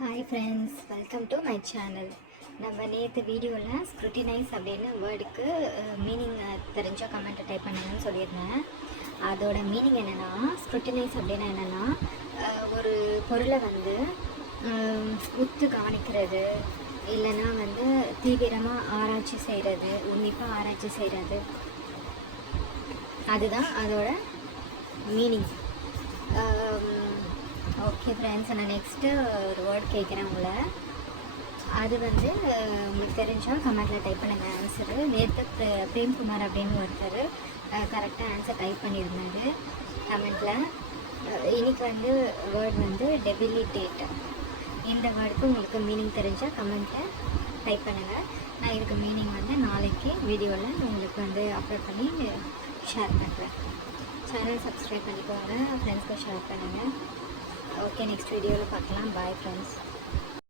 Hi friends, welcome to my channel. நம்ம நேற்று வீடியோவில் ஸ்க்ரூட்டினைஸ் அப்படின்னு வேர்டுக்கு மீனிங் தெரிஞ்சால் கமெண்ட்டை டைப் பண்ணுங்கன்னு சொல்லியிருந்தேன். அதோட மீனிங் என்னென்னா, ஸ்க்ரூட்டினைஸ் அப்படின்னா என்னென்னா, ஒரு பொருளை உத்து கவனிக்கிறது, இல்லைன்னா தீவிரமாக ஆராய்ச்சி செய்கிறது, உன்னிப்பாக ஆராய்ச்சி செய்கிறது, அதுதான் அதோட மீனிங். ஓகே ஃப்ரெண்ட்ஸ், நான் நெக்ஸ்ட்டு ஒரு வேர்ட் கேட்குறேன் உங்களை. அது உங்களுக்கு தெரிஞ்சால் கமெண்ட்டில் டைப் பண்ணுங்கள் ஆன்சரு. நேற்று பிரேம்குமார் அப்படின்னு ஒருத்தர் கரெக்டாக ஆன்சர் டைப் பண்ணியிருந்தாரு கமெண்ட்டில். இன்றைக்கி வேர்ட் டெபிலிட்டேட். இந்த வேர்டுக்கு உங்களுக்கு மீனிங் தெரிஞ்சால் கமெண்ட்டில் டைப் பண்ணுங்கள். நான் இதுக்கு மீனிங் நாளைக்கு வீடியோவில் உங்களுக்கு அப்லோட் பண்ணி ஷேர் பண்ணுறேன். சேனல் சப்ஸ்கிரைப் பண்ணிக்கோங்க, ஃப்ரெண்ட்ஸ்க்கு ஷேர் பண்ணுங்கள். ஓகே, நெக்ஸ்ட் வீடியோவில் பார்க்கலாம். Bye friends.